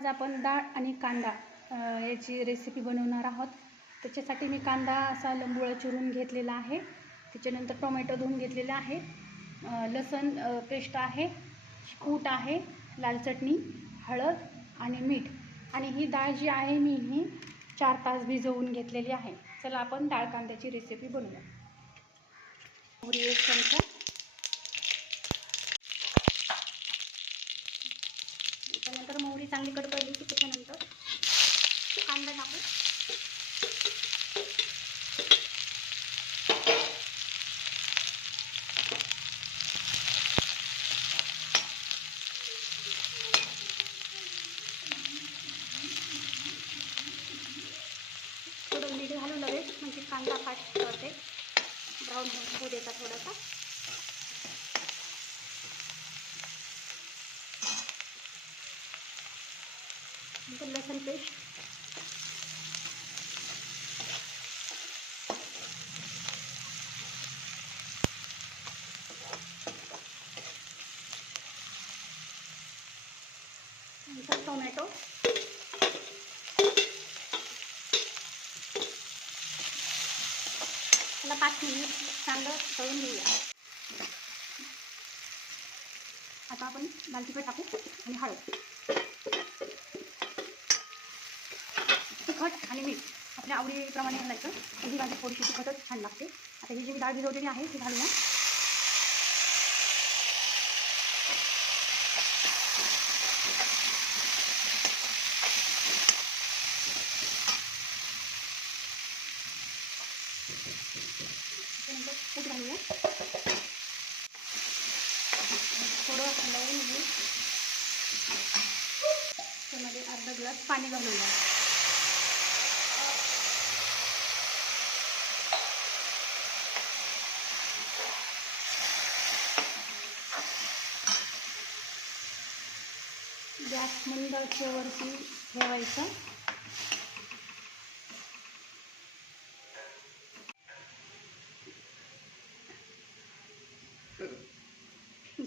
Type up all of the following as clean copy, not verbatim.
आज आपण डाळ आणि कांदा याची रेसिपी बनवणार आहोत। त्याच्यासाठी मी कांदा असा लंबूळा चिरून घेतलेला आहे। त्याच्यानंतर टोमॅटो धुवून घेतलेला आहे, लसूण पेस्ट आहे, कूट आहे, लाल चटणी, हळद आणि मीठ। आणि ही डाळ जी आहे मी ही 4 तास भिजवून घेतलेली आहे। चला आपण डाळ कांद्याची रेसिपी बनवूया। मोहरी 1 चमचा, त्यानंतर मोहरी चांगली कडकडली की त्याच्यानंतर कांदा टाकू। थोडं मीठ घालू लगेच, म्हणजे कांदा फास्ट करते, ब्राऊन होऊ द्यायचा थोडासा। नंतर लसूण पेस्ट, नंतर टोमॅटो, त्याला 5 मिनिट चांगलं तळून घेऊया। आता आपण लाल तिखट टाकू आणि हळद, तिखट आणि मीठ आपल्या आवडीप्रमाणे घालायचं। ही भाजी थोडीशी तिखटच छान लागते। आता ही जी डाळ भिजवलेली आहे ती घालूया। त्यानंतर कूट घालूया, थोडं हलवून घेऊ। त्यामध्ये अर्धा ग्लास पाणी घालूया। गॅस मंद आचेवरती ठेवायचा।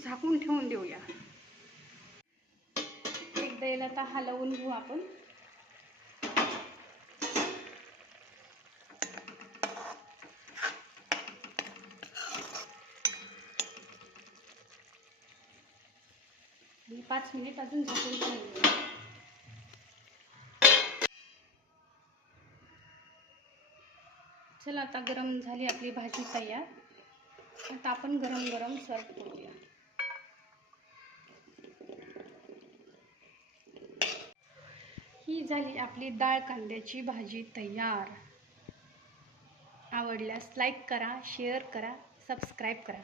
झाकून ठेवून देऊया। एकदा याला आता हलवून घेऊ आपण। आणि 5 मिनिट अजून झाकून ठेवूया। चला आता गरम झाली आपली भाजी तयार। आता आपण गरम गरम सर्व करूया। ही झाली आपली डाळ कांद्याची भाजी तयार। आवडल्यास लाईक करा, शेअर करा, सबस्क्राईब करा।